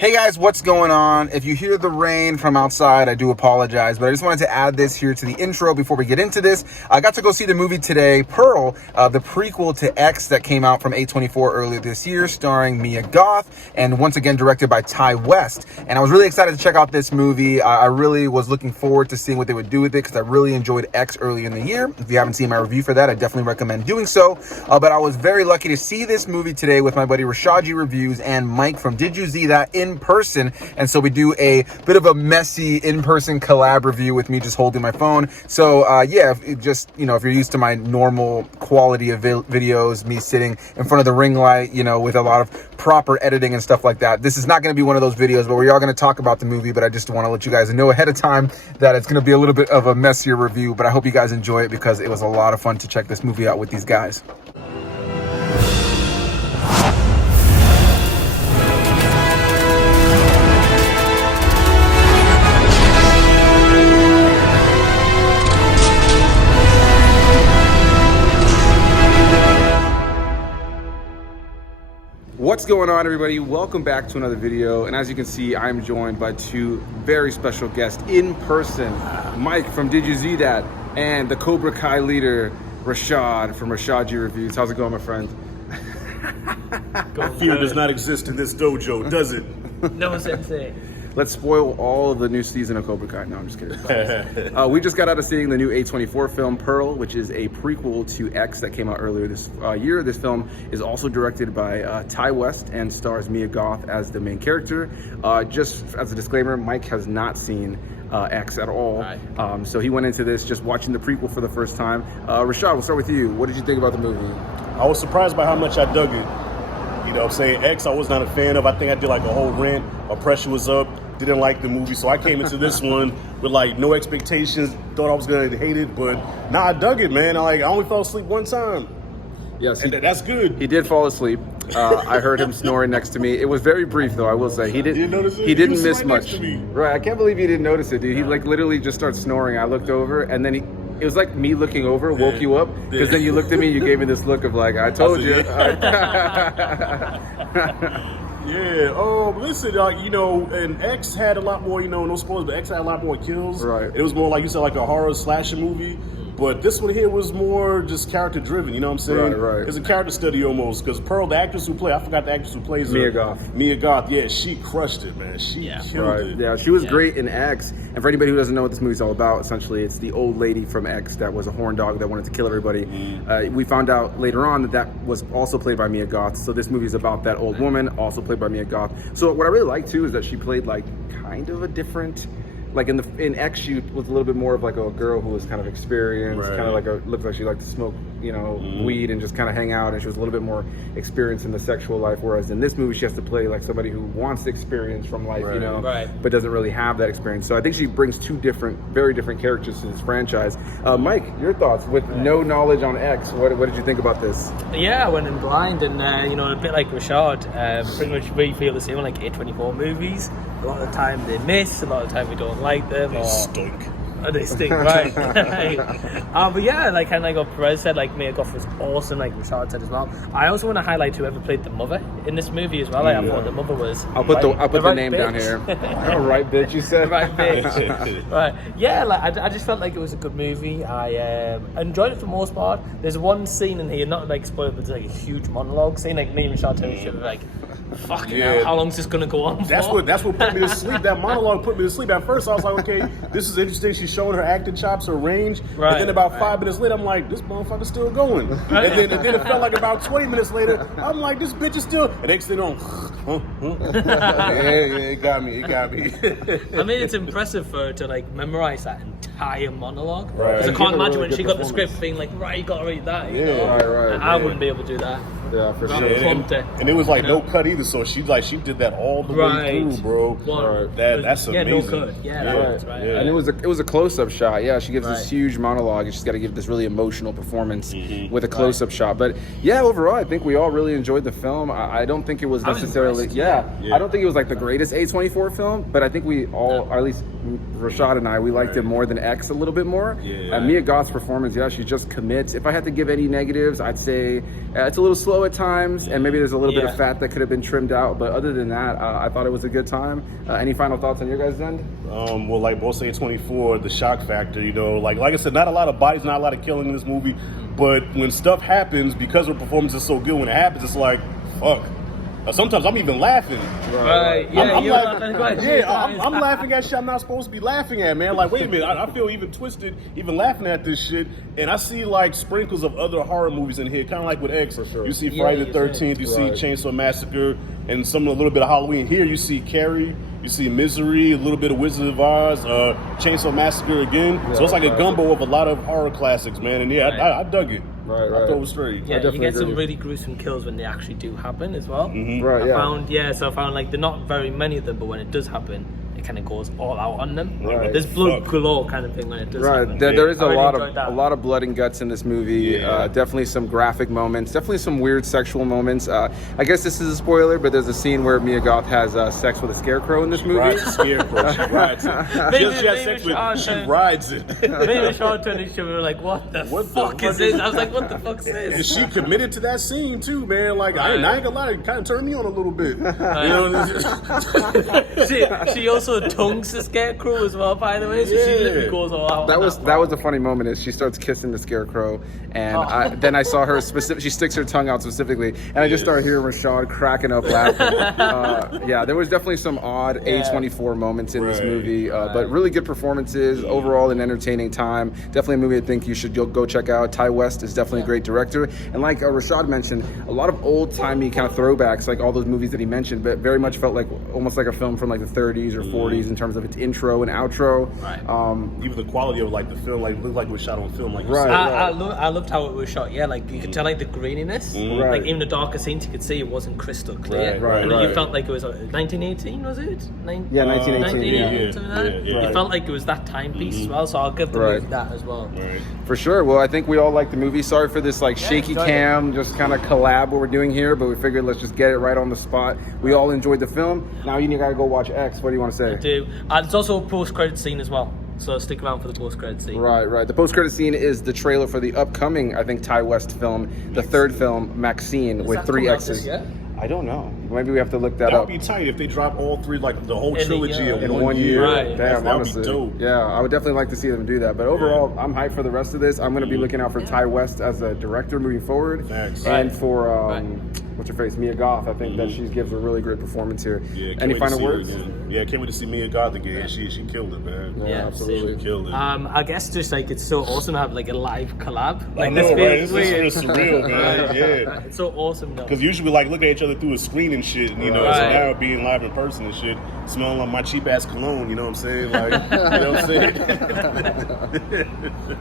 Hey guys, what's going on? If you hear the rain from outside, I do apologize, but I just wanted to add this here to the intro before we get into this. I got to go see the movie today, Pearl, the prequel to X that came out from A24 earlier this year, starring Mia Goth, and once again directed by Ty West. And I was really excited to check out this movie. I really was looking forward to seeing what they would do with it because I really enjoyed X early in the year. If you haven't seen my review for that, I definitely recommend doing so. But I was very lucky to see this movie today with my buddy Rashad Reviews and Mike from Did You See That in person, and so we do a bit of a messy in-person collab review with me just holding my phone. So yeah, if you're used to my normal quality of videos, me sitting in front of the ring light, with a lot of proper editing and stuff like that, this is not going to be one of those videos, but we are going to talk about the movie. But I just want to let you guys know ahead of time that it's going to be a little bit of a messier review, but I hope you guys enjoy it because it was a lot of fun to check this movie out with these guys. What's going on, everybody? Welcome back to another video, and as you can see, I'm joined by two very special guests in person. Mike from Did You See That and the Cobra Kai leader Rashad from Rashad Reviews. How's it going, my friend? Fear does not exist in this dojo, does it? No, sensei. Let's spoil all of the new season of Cobra Kai. No, I'm just kidding. We just got out of seeing the new A24 film, Pearl, which is a prequel to X that came out earlier this year. This film is also directed by Ty West and stars Mia Goth as the main character. Just as a disclaimer, Mike has not seen X at all. Right. So he went into this just watching the prequel for the first time. Rashad, we'll start with you. What did you think about the movie? I was surprised by how much I dug it. You know what I'm saying? X I was not a fan of. I think I did like a whole rant. My pressure was up. Didn't like the movie. So I came into this one with like no expectations. Thought I was going to hate it. But nah, I dug it, man. I only fell asleep one time. Yes. And that's good. He did fall asleep. I heard him snoring next to me. It was very brief, though, I will say. He didn't notice it? He didn't was miss right much. next to me. Right. I can't believe you didn't notice it, dude. He like literally just started snoring. I looked over, and then it was like me looking over woke you up, because then you looked at me, you gave me this look of like, I told you. Yeah. Oh, listen, and X had a lot more, no spoilers, but X had a lot more kills. Right. It was more like you said, like a horror slasher movie. But this one here was more just character driven, you know what I'm saying? Right. It's a character study almost. Because Pearl, the actress who played, I forgot the actress who plays her. Mia Goth, yeah, she crushed it, man. She killed it. Yeah, she was great in X. And for anybody who doesn't know what this movie's all about, essentially it's the old lady from X that was a horn dog that wanted to kill everybody. We found out later on that was also played by Mia Goth. So this movie is about that old woman, also played by Mia Goth. So what I really like too is that she played like kind of a different, like in X, she was a little bit more of like a girl who was kind of experienced, kind of like looked like she liked to smoke, weed and just kind of hang out, and she was a little bit more experienced in the sexual life. Whereas in this movie, she has to play like somebody who wants experience from life, but doesn't really have that experience. So I think she brings two very different characters to this franchise. Mike, your thoughts with no knowledge on X? What did you think about this? Yeah, I went in blind, and a bit like Rashad, pretty much we feel the same on like A24 movies. A lot of the time they miss, a lot of the time we don't like them. They stink. They stink, right? But yeah, like kind of like what Perez said, like Mia Goth was awesome, like Rashad said as well. I also want to highlight whoever played the mother in this movie as well. Like, I thought the mother was. I'll put the right name bitch. down here. All right, bitch. You said right, bitch. Right. Yeah, like I just felt like it was a good movie. I enjoyed it for the most part. There's one scene in here, not like spoiled, but there's like a huge monologue scene. Like me and Rashad tell each other, like, fucking hell, how long's this gonna go on for? That's what put me to sleep. That monologue put me to sleep. At first I was like, okay, this is interesting. She's showing her acting chops, her range. Right. And then about 5 minutes later, I'm like, this motherfucker's still going. And then it felt like about 20 minutes later, I'm like, this bitch is still. And next thing on, yeah, it got me. I mean, it's impressive for her to like memorize that entire monologue. Right. Because I can't imagine when she got the script being like, right, you gotta read that. You know? Right. I wouldn't be able to do that. Yeah, for sure. And it was like no cut either, so she did that all the way through, bro. That's amazing. No cut. That's right. Yeah. And it was a close-up shot. Yeah, she gives this huge monologue, and she's got to give this really emotional performance with a close-up shot. But yeah, overall, I think we all really enjoyed the film. I don't think it was necessarily. I don't think it was like the greatest A24 film, but I think we all, or at least Rashad and I, we liked it more than X a little bit more. Yeah. Mia Goth's performance, yeah, she just commits. If I had to give any negatives, I'd say it's a little slow at times, and maybe there's a little bit of fat that could have been trimmed out. But other than that, I thought it was a good time. Any final thoughts on your guys' end? Well, like both say 24, the shock factor, you know, like I said, not a lot of bodies, not a lot of killing in this movie, but when stuff happens, because her performance is so good, when it happens, it's like, fuck. Sometimes I'm even laughing. Right. Yeah, I'm laughing at shit I'm not supposed to be laughing at, man. Like, wait a minute, I feel even twisted, even laughing at this shit. And I see like sprinkles of other horror movies in here, kind of like with X. For sure. You see Friday the 13th, you see Chainsaw Massacre, and a little bit of Halloween. Here you see Carrie, you see Misery, a little bit of Wizard of Oz, Chainsaw Massacre again. Yeah, so it's like a gumbo of a lot of horror classics, man. And I dug it. Right. I thought it was straight. Yeah, you get some really gruesome kills when they actually do happen as well. Right, So I found like they're not very many of them, but when it does happen, it kind of goes all out on them. Right. There's blood galore kind of thing when it does happen. There is a really lot of blood and guts in this movie. Definitely some graphic moments. Definitely some weird sexual moments. I guess this is a spoiler, but there's a scene where Mia Goth has sex with a scarecrow in this movie. Rides the scarecrow. She rides it. She has sex with it. She rides it. Maybe Sean turned to each other like, what the fuck is this? I was like, what the fuck is this? And she committed to that scene too, man. Like I ain't gonna lie, it kind of turned me on a little bit. You know, she also tongues the scarecrow as well, by the way. So she literally goes all out. That was a funny moment. Is she starts kissing the scarecrow, and then I saw her she sticks her tongue out specifically, and I just started hearing Rashad cracking up laughing. There was definitely some odd A24 moments in this movie, but really good performances overall, an entertaining time. Definitely a movie I think you should go check out. Ty West is definitely a great director, and like Rashad mentioned, a lot of old timey kind of throwbacks, like all those movies that he mentioned, but very much felt like almost like a film from like the 30s or 40s in terms of its intro and outro. Even the quality of like the film, like looked like it was shot on film, like you said. I loved how it was shot. Yeah, like you could tell like the graininess. Like even the darker scenes, you could see it wasn't crystal clear. You felt like it was 1918, was it? 1918. Something like that. It felt like it was that timepiece as well. So I'll give the movie that as well. For sure. Well, I think we all like the movie. Sorry for this like shaky cam, just kind of collab what we're doing here, but we figured let's just get it right on the spot. We all enjoyed the film. Now you gotta go watch X. What do you want to say? I do. It's also a post-credit scene as well. So stick around for the post-credit scene. Right. The post-credit scene is the trailer for the upcoming, I think, Ty West film, the third film, Maxine, with 3 X's. I don't know. Maybe we have to look that up. That would be tight if they drop all three, like the whole trilogy in 1 year. Right. Damn, that honestly. would be dope. Yeah, I would definitely like to see them do that. But overall, I'm hyped for the rest of this. I'm going to be looking out for Ty West as a director moving forward. And for, what's her face, Mia Goth. I think that she gives a really great performance here. Any final words? Yeah, can't wait to see Mia Goth again. She killed it, man. Yeah, absolutely. She killed it. I guess just like it's so awesome to have like a live collab. Like this feels weird. This is surreal, man. Yeah. It's so awesome though. Because usually we like look at each other through a screen and shit, and, you know, so now being live in person and shit, smelling like my cheap ass cologne, you know what I'm saying? Like, you know what I'm saying?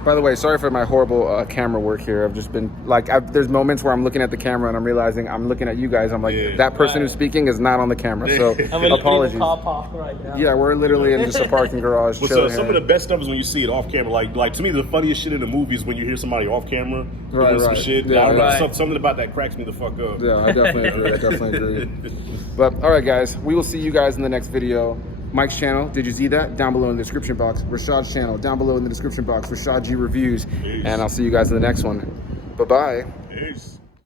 By the way, sorry for my horrible camera work here. I've just been like, there's moments where I'm looking at the camera and I'm realizing I'm looking at you guys. I'm like, that person who's speaking is not on the camera. So apologies. In the car park right now. Yeah, we're literally in just a parking garage. So some of the best stuff is when you see it off camera. Like to me, the funniest shit in the movie is when you hear somebody off camera doing some shit. Something about that cracks me the fuck up. Yeah, I definitely agree. But all right, guys, we will see you guys in the next video. Mike's channel, did you see that? Down below in the description box. Rashad's channel, down below in the description box. Rashad G Reviews. Peace. And I'll see you guys in the next one. Bye-bye. Peace.